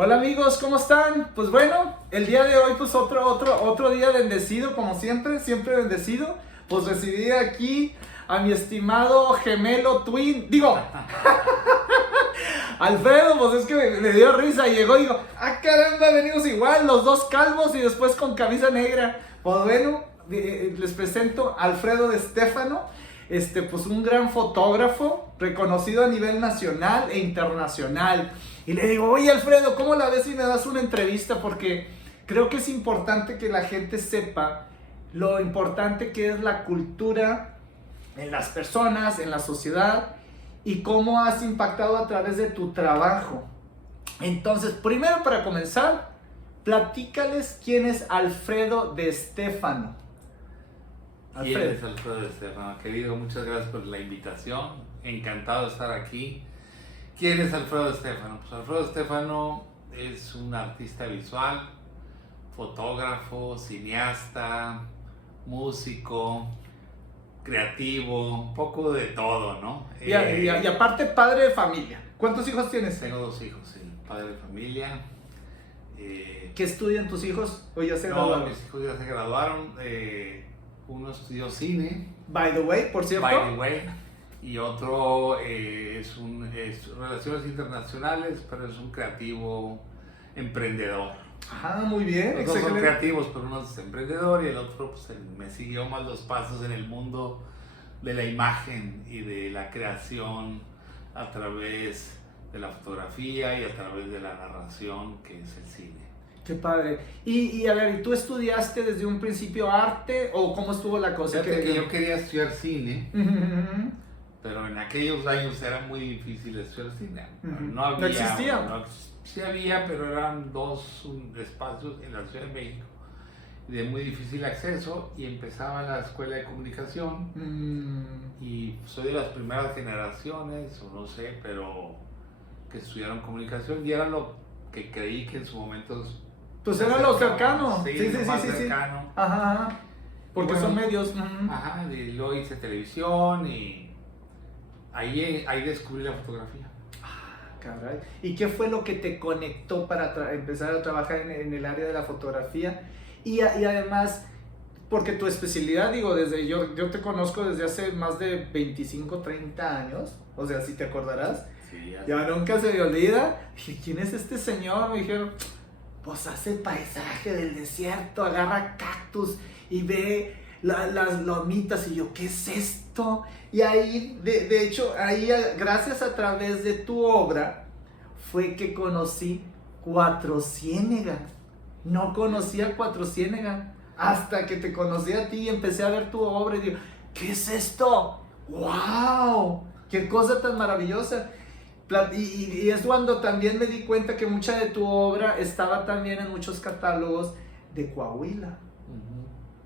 Hola amigos, ¿cómo están? Pues bueno, el día de hoy pues otro día bendecido, como siempre bendecido. Pues recibí aquí a mi estimado gemelo twin, digo, Alfredo, pues es que me dio risa y llegó y digo, ah caramba, venimos igual, los dos calvos y después con camisa negra. Pues bueno, les presento a Alfredo de Stefano, pues un gran fotógrafo, reconocido a nivel nacional e internacional. Y le digo, oye Alfredo, ¿cómo la ves si me das una entrevista? Porque creo que es importante que la gente sepa lo importante que es la cultura en las personas, en la sociedad, y cómo has impactado a través de tu trabajo. Entonces, primero para comenzar, platícales quién es Alfredo de Stefano. ¿Quién es Alfredo de Stefano? Querido, muchas gracias por la invitación. Encantado de estar aquí. ¿Quién es Alfredo de Stefano? Pues Alfredo de Stefano es un artista visual, fotógrafo, cineasta, músico, creativo, un poco de todo, ¿no? Y aparte, padre de familia. ¿Cuántos hijos tienes? Tengo 2 hijos, sí, padre de familia. ¿Qué estudian tus hijos? ¿O ya se graduaron? Mis hijos ya se graduaron. Uno estudió cine. By the way, por cierto. By the way. Y otro es Relaciones Internacionales, pero es un creativo emprendedor. Ah, muy bien. Los dos son creativos, pero uno es emprendedor y el otro pues, me siguió más los pasos en el mundo de la imagen y de la creación a través de la fotografía y a través de la narración, que es el cine. Qué padre. Y a ver, ¿tú estudiaste desde un principio arte o cómo estuvo la cosa? Fíjate que yo quería estudiar cine. Pero en aquellos años era muy difícil estudiar cine. No había. ¿No existía? Sí había, pero eran 2 espacios en la Ciudad de México de muy difícil acceso y empezaba la escuela de comunicación. Y soy de las primeras generaciones, o no sé, pero que estudiaron comunicación y era lo que creí que en su momento. Pues era lo cercano. Sí, más cercano. Ajá. Porque bueno, son medios. Ajá, y luego hice televisión y. Ahí descubrí la fotografía. Ah, caray. ¿Y qué fue lo que te conectó para empezar a trabajar en el área de la fotografía? Y además, porque tu especialidad, digo, yo te conozco desde hace más de 25, 30 años, o sea, si te acordarás. Sí, ya nunca se me olvida. Dije, ¿quién es este señor? Me dijeron, pues hace paisaje del desierto, agarra cactus y ve las lomitas, y yo, ¿qué es esto? Y ahí, de hecho, ahí gracias a través de tu obra fue que conocí Cuatro Ciénega. No conocía Cuatro Ciénega hasta que te conocí a ti y empecé a ver tu obra y digo, ¿qué es esto? ¡Wow! ¡Qué cosa tan maravillosa! Y es cuando también me di cuenta que mucha de tu obra estaba también en muchos catálogos de Coahuila.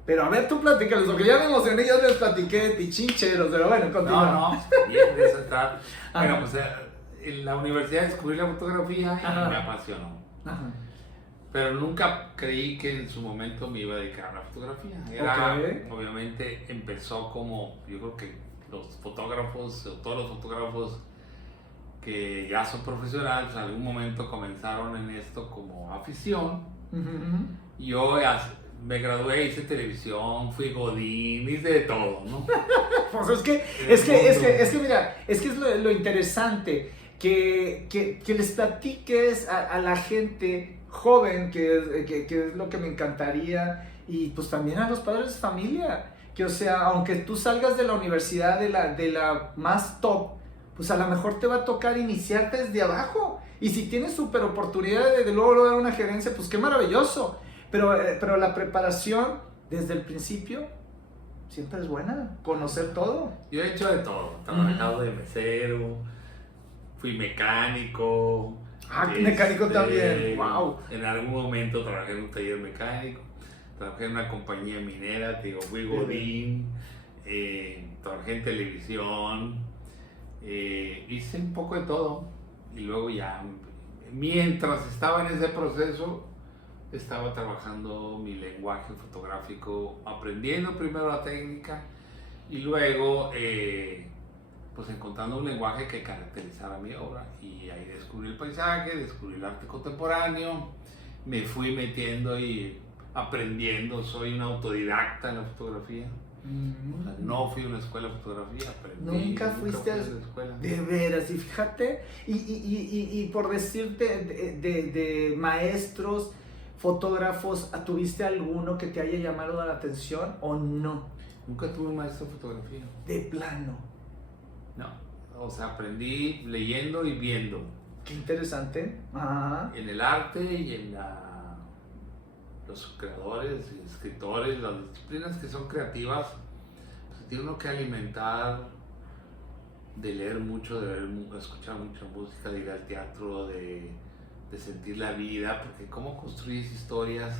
Pero a ver, tú platícales, porque ya me emocioné, ya les platiqué de Pichincheros, pero bueno, continúa. No, bien, de eso está. Bueno, pues en la universidad descubrí la fotografía y me apasionó. Ajá. Pero nunca creí que en su momento me iba a dedicar a la fotografía. Obviamente empezó como, yo creo que los fotógrafos, o todos los fotógrafos que ya son profesionales, en algún momento comenzaron en esto como afición. Yo me gradué, hice televisión, fui godín, hice de todo, ¿no? Pues es que mira, es que es lo interesante, que les platiques a la gente joven, que es lo que me encantaría, y pues también a los padres de familia, que o sea, aunque tú salgas de la universidad de la más top, pues a lo mejor te va a tocar iniciarte desde abajo, y si tienes súper oportunidad de luego dar una gerencia, pues qué maravilloso. Pero la preparación desde el principio siempre es buena, conocer todo. Yo he hecho de todo, he trabajado de mesero, fui mecánico. Mecánico también, wow. En algún momento trabajé en un taller mecánico, trabajé en una compañía minera, te digo, fui godín, trabajé en televisión, hice un poco de todo y luego ya, mientras estaba en ese proceso, estaba trabajando mi lenguaje fotográfico, aprendiendo primero la técnica y luego pues encontrando un lenguaje que caracterizara mi obra. Y ahí descubrí el paisaje, descubrí el arte contemporáneo, me fui metiendo y aprendiendo, soy un autodidacta en la fotografía. O sea, no fui a una escuela de fotografía, aprendí. Nunca fuiste a la escuela. De veras, y fíjate, y por decirte de maestros, fotógrafos, ¿tuviste alguno que te haya llamado la atención o no? Nunca tuve un maestro de fotografía. De plano. No, o sea, aprendí leyendo y viendo. Qué interesante. Ajá. En el arte y en los creadores y escritores, las disciplinas que son creativas, pues tiene uno que alimentar de leer mucho, de ver, escuchar mucha música, de ir al teatro, de sentir la vida, porque cómo construyes historias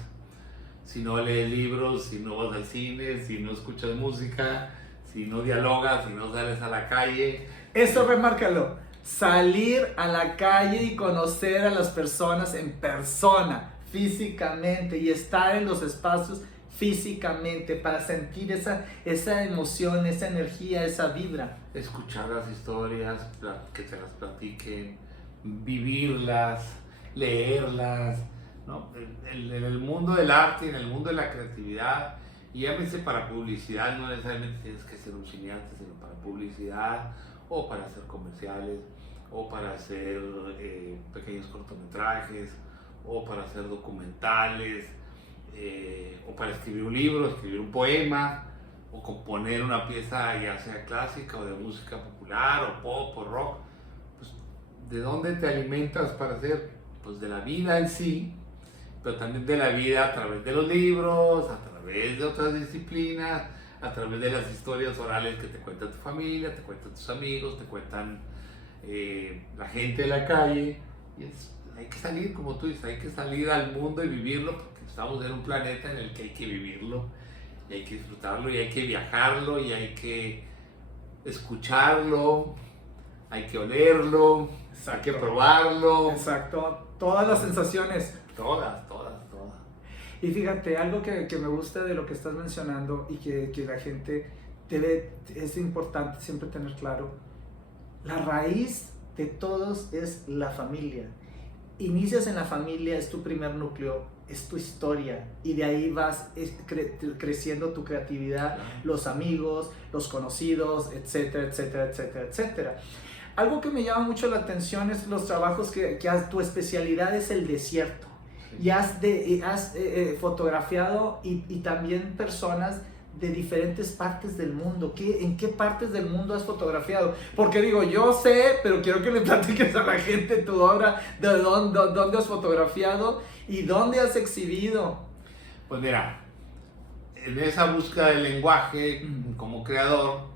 si no lees libros, si no vas al cine, si no escuchas música, si no dialogas, si no sales a la calle. Eso remárcalo, salir a la calle y conocer a las personas en persona, físicamente, y estar en los espacios físicamente para sentir esa emoción, esa energía, esa vibra. Escuchar las historias, que te las platiquen, vivirlas, leerlas, ¿no? En el mundo del arte, en el mundo de la creatividad, y llámese para publicidad, no necesariamente tienes que ser un cineasta, sino para publicidad, o para hacer comerciales, o para hacer pequeños cortometrajes, o para hacer documentales, o para escribir un libro, escribir un poema, o componer una pieza ya sea clásica o de música popular, o pop, o rock. Pues, ¿de dónde te alimentas para hacer? Pues de la vida en sí, pero también de la vida a través de los libros, a través de otras disciplinas, a través de las historias orales que te cuenta tu familia, te cuentan tus amigos, te cuentan la gente de la calle. Y hay que salir, como tú dices, hay que salir al mundo y vivirlo, porque estamos en un planeta en el que hay que vivirlo, y hay que disfrutarlo, y hay que viajarlo, y hay que escucharlo, hay que olerlo, hay que probarlo. Exacto, todas las sensaciones. Todas. Y fíjate, algo que me gusta de lo que estás mencionando y que la gente es importante siempre tener claro, la raíz de todos es la familia. Inicias en la familia, es tu primer núcleo, es tu historia, y de ahí vas creciendo tu creatividad, los amigos, los conocidos, etcétera, etcétera, etcétera, etcétera. Algo que me llama mucho la atención es los trabajos que tu especialidad es el desierto. Y has fotografiado y también personas de diferentes partes del mundo. ¿En qué partes del mundo has fotografiado? Porque digo, yo sé, pero quiero que le platiques a la gente tu obra, de dónde has fotografiado y dónde has exhibido. Pues mira, en esa búsqueda del lenguaje como creador,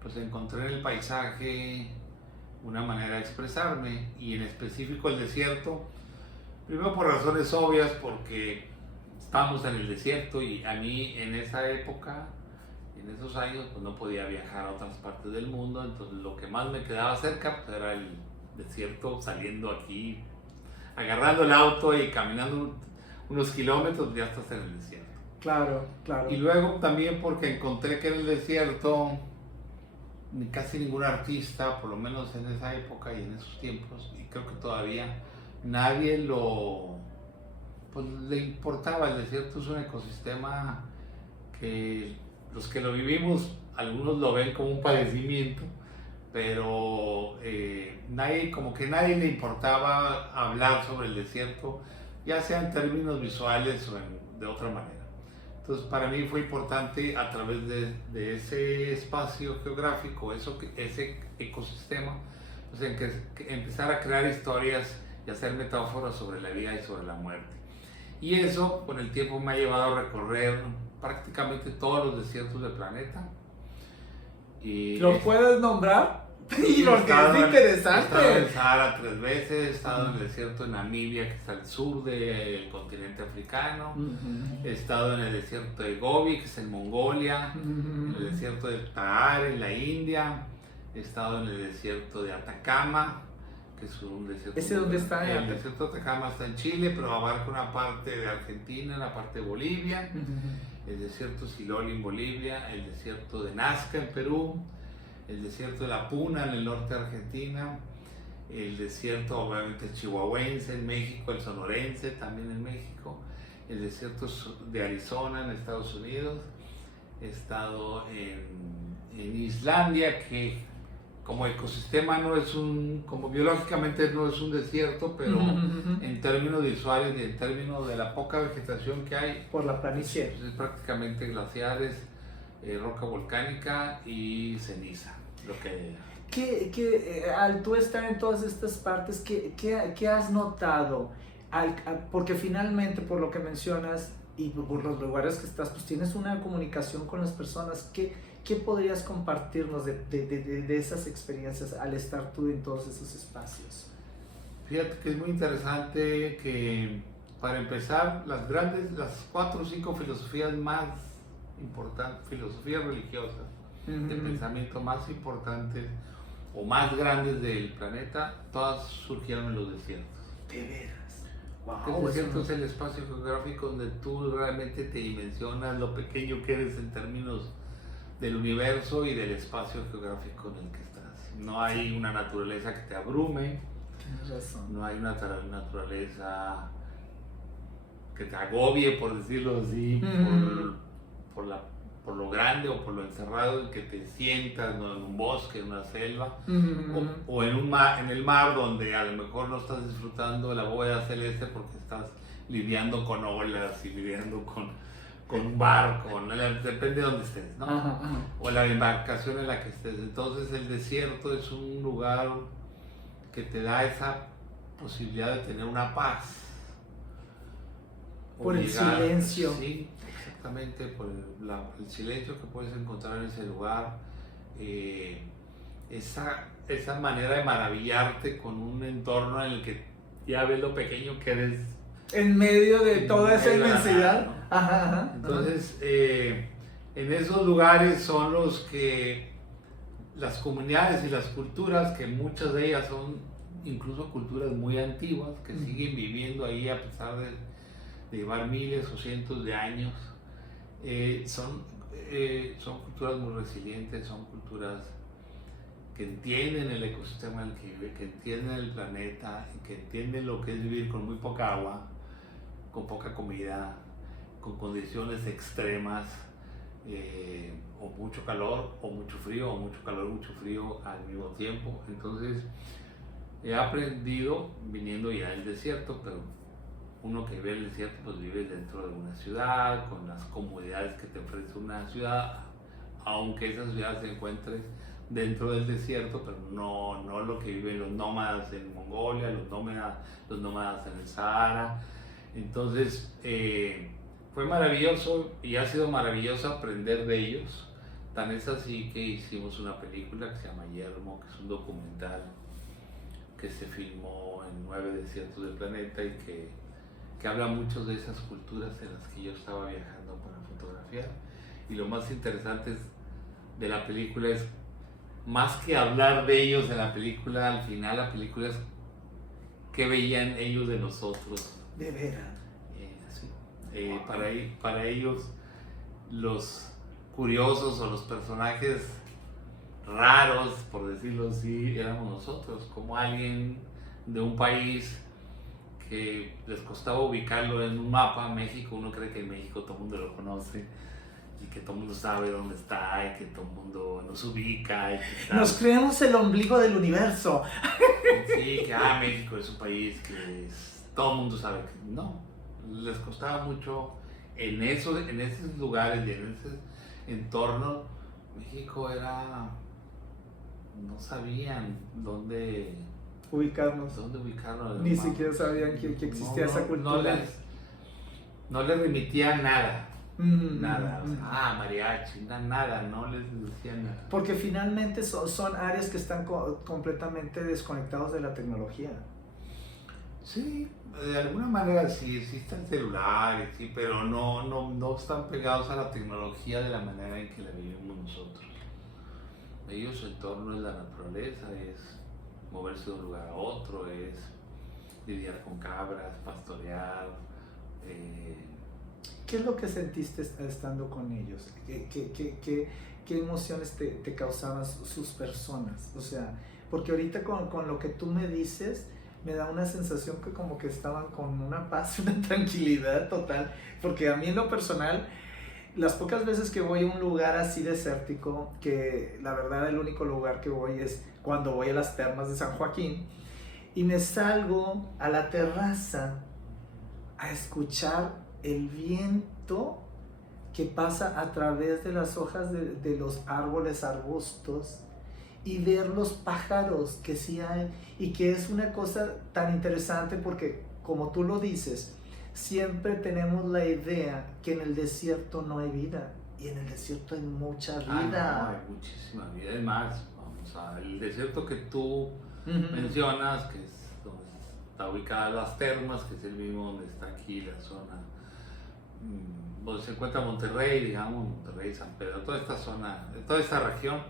pues encontré en el paisaje una manera de expresarme, y en específico el desierto. Primero por razones obvias, porque estábamos en el desierto y a mí en esa época, en esos años, pues no podía viajar a otras partes del mundo, entonces lo que más me quedaba cerca pues era el desierto, saliendo aquí, agarrando el auto y caminando unos kilómetros, ya estás en el desierto. Claro. Y luego también porque encontré que en el desierto casi ningún artista, por lo menos en esa época y en esos tiempos, y creo que todavía, nadie le importaba. El desierto es un ecosistema que los que lo vivimos, algunos lo ven como un padecimiento, pero nadie le importaba hablar sobre el desierto, ya sea en términos visuales o de otra manera. Entonces para mí fue importante, a través de ese espacio geográfico, ese ecosistema, pues empezar a crear historias y hacer metáforas sobre la vida y sobre la muerte. Y eso con el tiempo me ha llevado a recorrer prácticamente todos los desiertos del planeta. ¿Los puedes nombrar? Y porque es interesante. He estado en el Sahara 3 veces, he estado en el desierto de Namibia, que está al sur del continente africano. He estado en el desierto de Gobi, que es en Mongolia. En el desierto de Thar, en la India. He estado en el desierto de Atacama, que es un desierto. ¿Ese dónde está? El desierto de Atacama está en Chile, pero abarca una parte de Argentina, una parte de Bolivia. El desierto Siloli en Bolivia, el desierto de Nazca en Perú, el desierto de la Puna en el norte de Argentina, el desierto obviamente chihuahuense en México, el sonorense también en México, el desierto de Arizona en Estados Unidos, he estado en Islandia, que como ecosistema no es como biológicamente no es un desierto, pero en términos visuales y en términos de la poca vegetación que hay, por la planicie, pues es prácticamente glaciares, roca volcánica y ceniza, lo que hay allá. Al tú estar en todas estas partes, ¿qué has notado? Porque finalmente, por lo que mencionas y por los lugares que estás, pues tienes una comunicación con las personas. ¿Qué podrías compartirnos de esas experiencias al estar tú en todos esos espacios? Fíjate que es muy interesante que, para empezar, las 4 o 5 filosofías más importantes, filosofías religiosas, de pensamiento más importantes o más grandes del planeta, todas surgieron en los desiertos. ¿De veras? Wow, el desierto es el espacio geográfico donde tú realmente te dimensionas lo pequeño que eres en términos del universo y del espacio geográfico en el que estás. No hay una naturaleza que te abrume, no hay una naturaleza que te agobie, por decirlo así, por lo grande o por lo encerrado en que te sientas, ¿no? En un bosque, en una selva, o en el mar, donde a lo mejor no estás disfrutando de la bóveda celeste porque estás lidiando con olas y lidiando con un barco, ¿no? Depende de dónde estés, ¿no? O la embarcación en la que estés. Entonces el desierto es un lugar que te da esa posibilidad de tener una paz. Por el silencio. Sí, exactamente, por el silencio que puedes encontrar en ese lugar. Esa manera de maravillarte con un entorno en el que ya ves lo pequeño que eres. En medio de toda esa inmensidad. ¿No? Entonces, en esos lugares son los que las comunidades y las culturas, que muchas de ellas son incluso culturas muy antiguas, que siguen viviendo ahí a pesar de llevar miles o cientos de años, son culturas muy resilientes, son culturas que entienden el ecosistema en el que vive, que entienden el planeta, que entienden lo que es vivir con muy poca agua, con poca comida, con condiciones extremas, o mucho calor o mucho frío, o mucho calor o mucho frío al mismo tiempo. Entonces he aprendido viniendo ya del desierto, pero uno que vive en el desierto pues vive dentro de una ciudad, con las comodidades que te ofrece una ciudad, aunque esa ciudad se encuentre dentro del desierto, pero no lo que viven los nómadas en Mongolia, los nómadas en el Sahara. Entonces fue maravilloso y ha sido maravilloso aprender de ellos. Tan es así que hicimos una película que se llama Yermo, que es un documental que se filmó en 9 desiertos del planeta y que habla mucho de esas culturas en las que yo estaba viajando para fotografiar. Y lo más interesante de la película es, más que hablar de ellos en la película, al final la película es qué veían ellos de nosotros. De veras. Para ellos, los curiosos o los personajes raros, por decirlo así, éramos nosotros, como alguien de un país que les costaba ubicarlo en un mapa. México, uno cree que en México todo el mundo lo conoce y que todo el mundo sabe dónde está y que todo el mundo nos ubica. Nos creemos el ombligo del universo. Sí, que México es un país que todo el mundo sabe que no. Les costaba mucho en esos lugares y en ese entorno. México no sabían dónde ubicarnos. Ni siquiera sabían que existía esa cultura. No les remitía nada. Nada, o sea, mariachi, nada, no les decía nada. Porque finalmente son áreas que están completamente desconectados de la tecnología. Sí, de alguna manera sí existen celulares, sí, pero no están pegados a la tecnología de la manera en que la vivimos nosotros. Ellos, su entorno es la naturaleza, es moverse de un lugar a otro, es lidiar con cabras, pastorear. ¿Qué es lo que sentiste estando con ellos? qué emociones te causaban sus personas? O sea, porque ahorita con lo que tú me dices, me da una sensación que como que estaban con una paz, una tranquilidad total, porque a mí en lo personal, las pocas veces que voy a un lugar así desértico, que la verdad el único lugar que voy es cuando voy a las termas de San Joaquín, y me salgo a la terraza a escuchar el viento que pasa a través de las hojas de los árboles, arbustos, y ver los pájaros que sí hay, y que es una cosa tan interesante porque, como tú lo dices, siempre tenemos la idea que en el desierto no hay vida, y en el desierto hay mucha vida. No, hay muchísima vida. Es más, vamos a el desierto que tú mencionas, que es donde está ubicada las termas, que es el mismo donde está aquí la zona, donde se encuentra Monterrey, digamos, Monterrey, San Pedro, toda esta zona, toda esta región,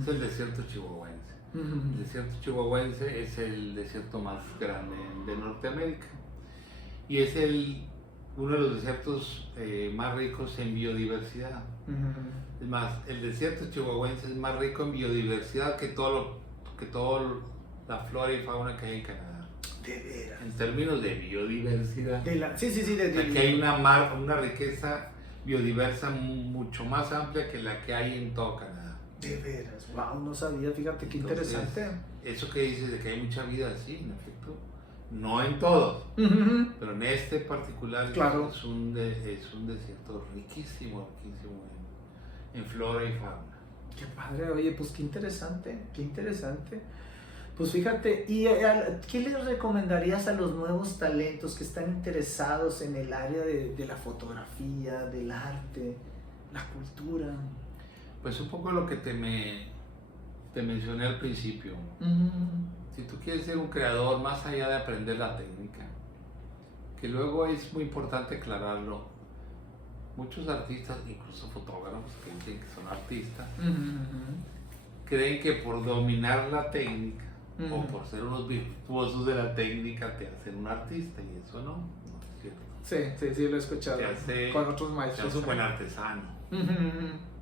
es el desierto chihuahuense. El desierto chihuahuense es el desierto más grande de Norteamérica y es uno de los desiertos más ricos en biodiversidad. Es más, el desierto chihuahuense es más rico en biodiversidad que toda la flora y fauna que hay en Canadá. De veras. En términos de biodiversidad. Sí. Aquí hay una riqueza biodiversa mucho más amplia que la que hay en todo Canadá. De veras, wow, no sabía, fíjate qué interesante. Eso que dices de que hay mucha vida, sí, en efecto, no en todos, pero en este particular claro. es un desierto riquísimo en flora y fauna. Qué padre, oye, pues qué interesante. Pues fíjate, ¿y qué les recomendarías a los nuevos talentos que están interesados en el área de la fotografía, del arte, la cultura? Pues un poco lo que te mencioné al principio. Si tú quieres ser un creador, más allá de aprender la técnica, que luego es muy importante aclararlo, muchos artistas, incluso fotógrafos que dicen que son artistas, creen que por dominar la técnica o por ser unos virtuosos de la técnica te hacen un artista, y eso no es cierto. Sí, lo he escuchado con otros Te maestros. hace un buen artesano.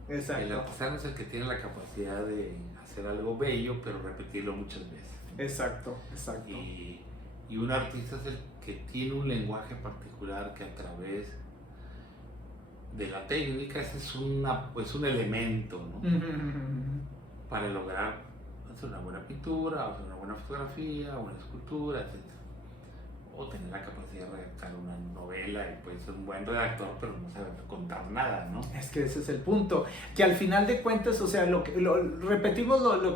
Exacto. El artesano es el que tiene la capacidad de hacer algo bello, pero repetirlo muchas veces. Exacto. Y un artista es el que tiene un lenguaje particular que a través de la técnica, ese es un elemento, ¿no? Para lograr hacer una buena pintura, hacer una buena fotografía, una escultura, etc. O tener la capacidad de redactar una novela, y puede ser un buen redactor, pero no saber contar nada, ¿no? Es que ese es el punto, que al final de cuentas, o sea, repetimos lo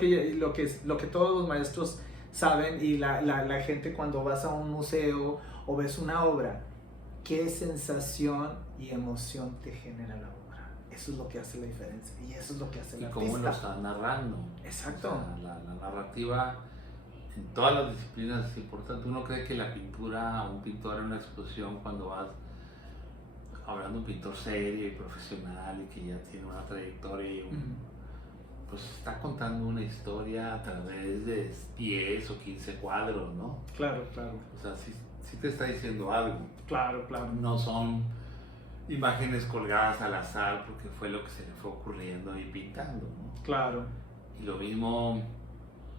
que todos los maestros saben, y la gente cuando vas a un museo o ves una obra, qué sensación y emoción te genera la obra. Eso es lo que hace la diferencia, y eso es lo que hace el artista. Y cómo lo está narrando. Exacto. O sea, la narrativa en todas las disciplinas es importante. Uno cree que la pintura, un pintor en una exposición, cuando vas hablando de un pintor serio y profesional y que ya tiene una trayectoria, pues está contando una historia a través de 10 o 15 cuadros, ¿no? Claro. O sea, sí te está diciendo algo. Claro. No son imágenes colgadas al azar porque fue lo que se le fue ocurriendo y pintando, ¿no? Claro. Y lo mismo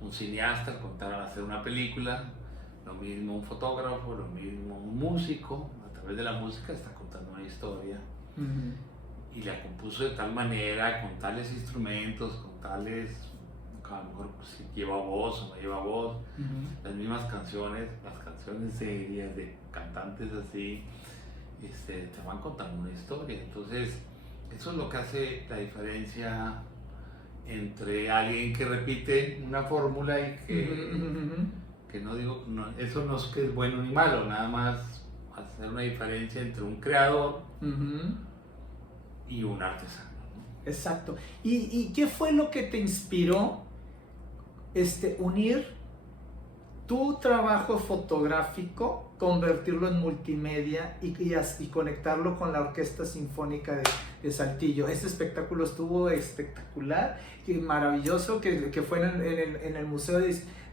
un cineasta al hacer una película, lo mismo un fotógrafo, lo mismo un músico, a través de la música está contando una historia. Y la compuso de tal manera, con tales instrumentos, con tales, a lo mejor pues, si lleva voz o no lleva voz, las mismas canciones, las canciones serias de cantantes así, te van contando una historia. Entonces, eso es lo que hace la diferencia entre alguien que repite una fórmula y que no digo, eso no es que es bueno ni malo, nada más hacer una diferencia entre un creador y un artesano, ¿no? Exacto. ¿Y qué fue lo que te inspiró unir tu trabajo fotográfico convertirlo en multimedia y conectarlo con la Orquesta Sinfónica de Saltillo. Ese espectáculo estuvo espectacular y maravilloso, que fue en el Museo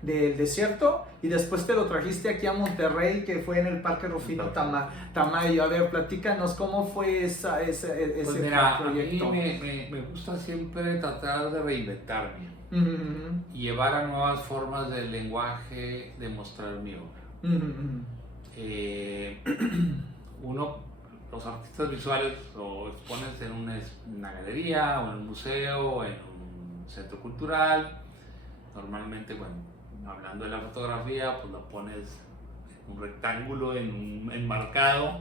del Desierto, y después te lo trajiste aquí a Monterrey, que fue en el Parque Rufino Tamayo. A ver, platícanos cómo fue ese pues mira, proyecto. A mí me gusta siempre tratar de reinventarme y llevar a nuevas formas del lenguaje de mostrar mi obra. Los artistas visuales lo expones en una galería o en un museo o en un centro cultural. Normalmente, bueno, hablando de la fotografía, pues lo pones en un rectángulo, en un enmarcado,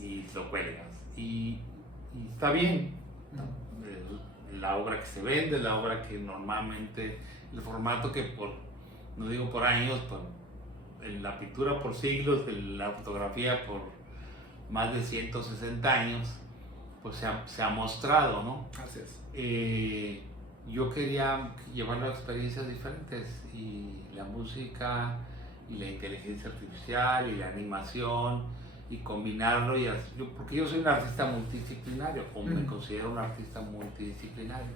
y lo cuelgas. Y está bien. La obra que se vende, la obra que normalmente, el formato que no digo por años, en la pintura por siglos, en la fotografía por más de 160 años, pues se ha mostrado, ¿no? Así es. Yo quería llevarlo a experiencias diferentes, y la música y la inteligencia artificial y la animación, y combinarlo, porque yo soy un artista multidisciplinario, o me considero un artista multidisciplinario.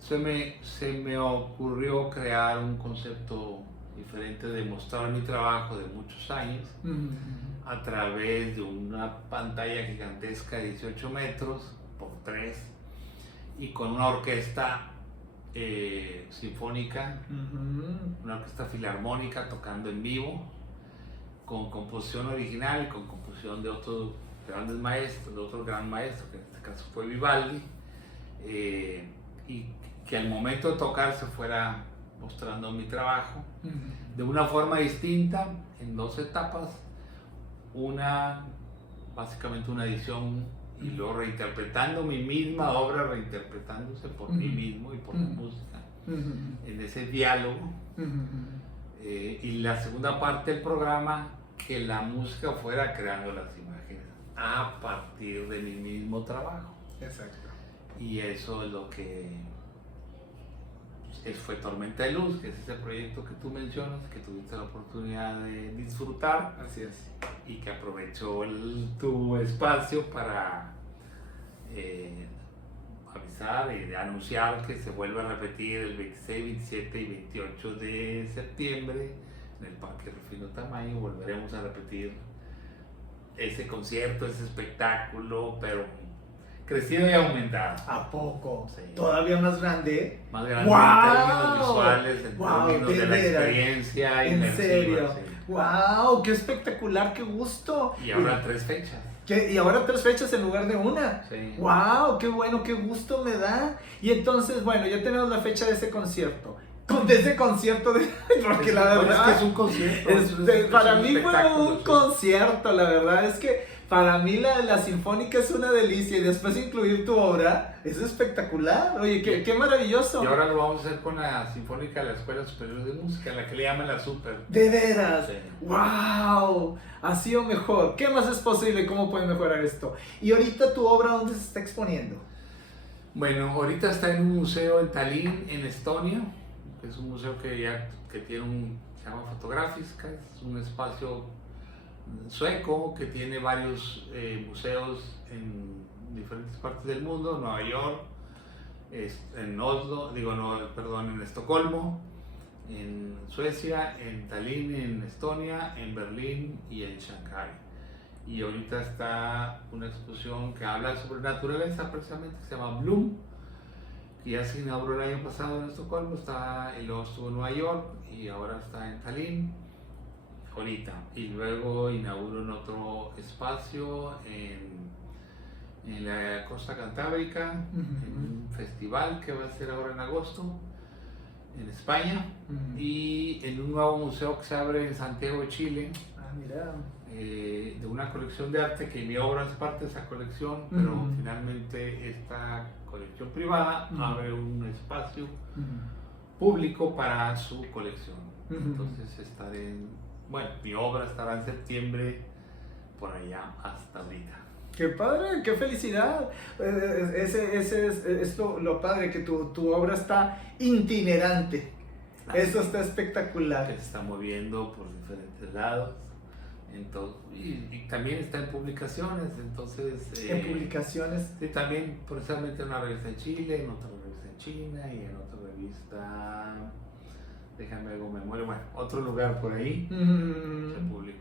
Se me ocurrió crear un concepto diferente de mostrar mi trabajo de muchos años a través de una pantalla gigantesca de 18 metros por 3 y con una orquesta sinfónica, una orquesta filarmónica tocando en vivo, con composición original, con composición de otros grandes maestros, de otro gran maestro, que en este caso fue Vivaldi, y que al momento de tocar se fuera mostrando mi trabajo de una forma distinta, en 2 etapas, básicamente una edición, y luego reinterpretando mi misma obra, reinterpretándose por mí mismo y por la música, en ese diálogo. Y la segunda parte del programa, que la música fuera creando las imágenes a partir de mi mismo trabajo. Exacto. Y eso es lo que fue Tormenta de Luz, que es ese proyecto que tú mencionas, que tuviste la oportunidad de disfrutar. Así es. Y que aprovechó tu espacio para avisar y anunciar que se vuelve a repetir el 26, 27 y 28 de septiembre en el Parque Rufino Tamayo. Volveremos a repetir ese concierto, ese espectáculo, pero crecido y aumentado. ¿A poco? Sí. ¿Todavía más grande? Más grande. ¡Wow! En términos visuales, en términos de la experiencia inmersiva. ¿En serio? Sí. ¡Wow! ¡Qué espectacular! ¡Qué gusto! Y ahora 3 fechas. Y ahora 3 fechas en lugar de una. Sí. ¡Wow! ¡Qué bueno! ¡Qué gusto me da! Y entonces, bueno, ya tenemos la fecha de ese concierto. De ese concierto porque la verdad es que es un concierto. Para mí fue un concierto, la verdad es que para mí la sinfónica es una delicia, y después incluir tu obra es espectacular. Oye, qué maravilloso. Y ahora lo vamos a hacer con la Sinfónica de la Escuela Superior de Música, la que le llaman la Super. ¿De veras? Sí. ¡Wow! Así o mejor. ¿Qué más es posible? ¿Cómo puede mejorar esto? Y ahorita tu obra, ¿dónde se está exponiendo? Bueno, ahorita está en un museo en Tallinn, en Estonia. Es un museo que tiene se llama Fotográfica, es un espacio sueco que tiene varios museos en diferentes partes del mundo, Nueva York, en Oslo, en Estocolmo, en Suecia, en Tallinn, en Estonia, en Berlín y en Shanghái. Y ahorita está una exposición que habla sobre naturaleza, precisamente, que se llama Bloom, que ya se inauguró el año pasado en Estocolmo, y luego estuvo en Nueva York y ahora está en Tallinn, ahorita. Y luego inauguró en otro espacio en la costa cantábrica, en un festival que va a ser ahora en agosto, en España, y en un nuevo museo que se abre en Santiago de Chile. Mira. De una colección de arte que mi obra es parte de esa colección, pero finalmente esta colección privada abre un espacio público para su colección. Entonces mi obra estará en septiembre por allá hasta ahorita. ¡Qué padre! ¡Qué felicidad! Es lo padre, que tu obra está itinerante. Eso está espectacular. Que se está moviendo por diferentes lados. Y también está en publicaciones, entonces... ¿En publicaciones? Sí, también precisamente en una revista en Chile, en otra revista en China y en otra revista, déjame algo memoria, bueno, otro lugar por ahí.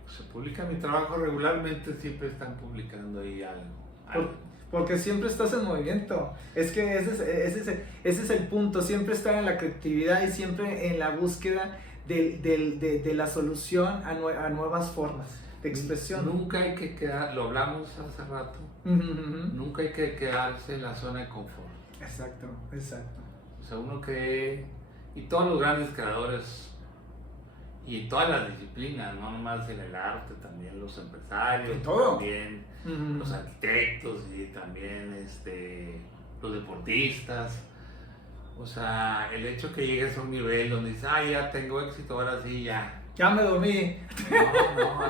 Se publica mi trabajo regularmente, siempre están publicando ahí algo. Porque siempre estás en movimiento. Es que ese es el punto, siempre estar en la creatividad y siempre en la búsqueda de la solución a nuevas formas de expresión. Nunca hay que quedar, lo hablamos hace rato, nunca hay que quedarse en la zona de confort. Exacto. O sea, uno cree, y todos los grandes creadores, y todas las disciplinas, no nomás en el arte, también los empresarios, también los arquitectos y también los deportistas. O sea, el hecho que llegues a un nivel donde dices, ya tengo éxito, ahora sí, ya. Ya me dormí. No,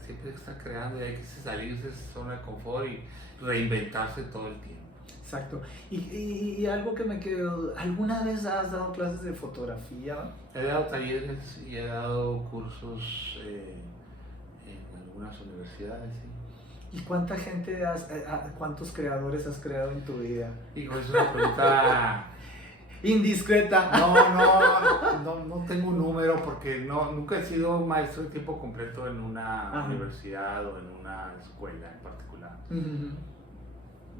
siempre hay que estar creando y hay que salirse de esa zona de confort y reinventarse todo el tiempo. Exacto. Y algo que me quedó, ¿alguna vez has dado clases de fotografía? He dado talleres y he dado cursos en algunas universidades, sí. ¿Y cuánta gente cuántos creadores has creado en tu vida? Hijo, es una pregunta indiscreta. No tengo un número porque nunca he sido maestro de tiempo completo en una universidad o en una escuela en particular.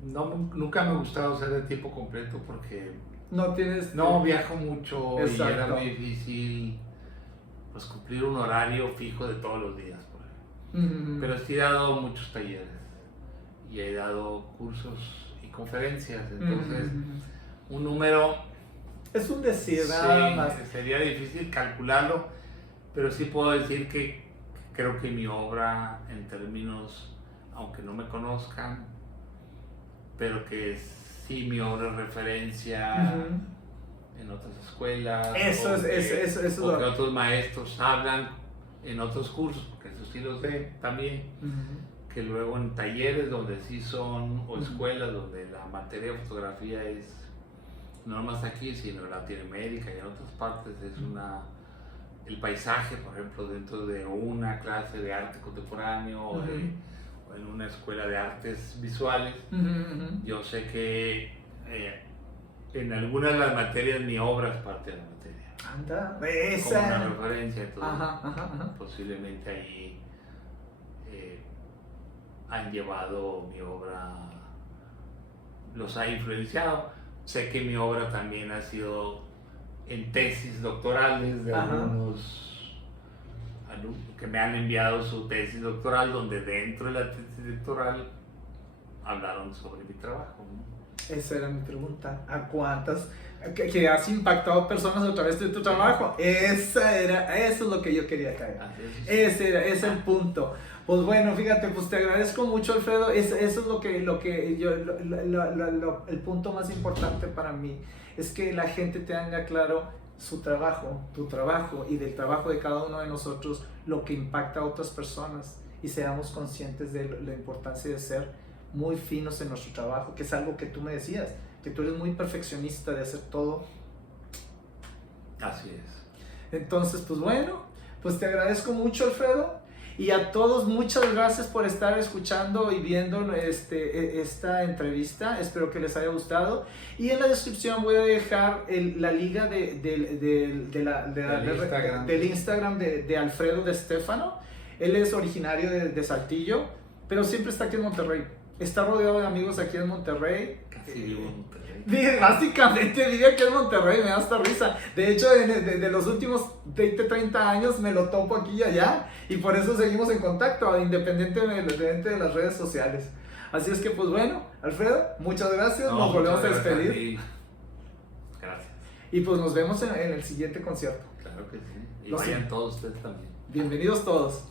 Nunca me ha gustado ser de tiempo completo porque no viajo mucho. Exacto. Y era muy difícil pues cumplir un horario fijo de todos los días. Pero sí he dado muchos talleres y he dado cursos y conferencias, entonces un número es un decir, nada más. Sería difícil calcularlo, pero sí puedo decir que creo que mi obra en términos, aunque no me conozcan, pero que sí mi obra es referencia en otras escuelas, eso o que otros maestros hablan en otros cursos, porque eso sí los ve también, que luego en talleres donde sí son, o escuelas donde la materia de fotografía es, no más aquí, sino en Latinoamérica y en otras partes, es el paisaje, por ejemplo, dentro de una clase de arte contemporáneo o en una escuela de artes visuales, yo sé que en algunas de las materias mi obra es parte de la materia. Anda, como una referencia, entonces posiblemente ahí han llevado mi obra, los ha influenciado. Sé que mi obra también ha sido en tesis doctorales de algunos alumnos que me han enviado su tesis doctoral, donde dentro de la tesis doctoral hablaron sobre mi trabajo, ¿no? Esa era mi pregunta. ¿A cuántas que has impactado personas a través de tu trabajo? Eso es lo que yo quería caer. Ese es el punto. Pues bueno, fíjate, pues te agradezco mucho, Alfredo. Eso es el punto más importante para mí, es que la gente tenga claro su trabajo, tu trabajo y del trabajo de cada uno de nosotros, lo que impacta a otras personas, y seamos conscientes de la importancia de ser muy finos en nuestro trabajo, que es algo que tú me decías, que tú eres muy perfeccionista de hacer todo. Así es. Entonces, pues bueno, pues te agradezco mucho, Alfredo, y a todos muchas gracias por estar escuchando y viendo esta entrevista. Espero que les haya gustado, y en la descripción voy a dejar la liga del Instagram de Alfredo de Stefano. Él es originario de Saltillo, pero siempre está aquí en Monterrey. Está rodeado de amigos aquí en Monterrey. Casi vivo en Monterrey. Básicamente vive aquí en Monterrey, me da hasta risa. De hecho, de los últimos 20, 30 años me lo topo aquí y allá, y por eso seguimos en contacto, independientemente de las redes sociales. Así es que, pues bueno, Alfredo, muchas gracias. Nos volvemos a despedir. Gracias. Y pues nos vemos en el siguiente concierto. Claro que sí. Y vayan todos ustedes también. Bienvenidos todos.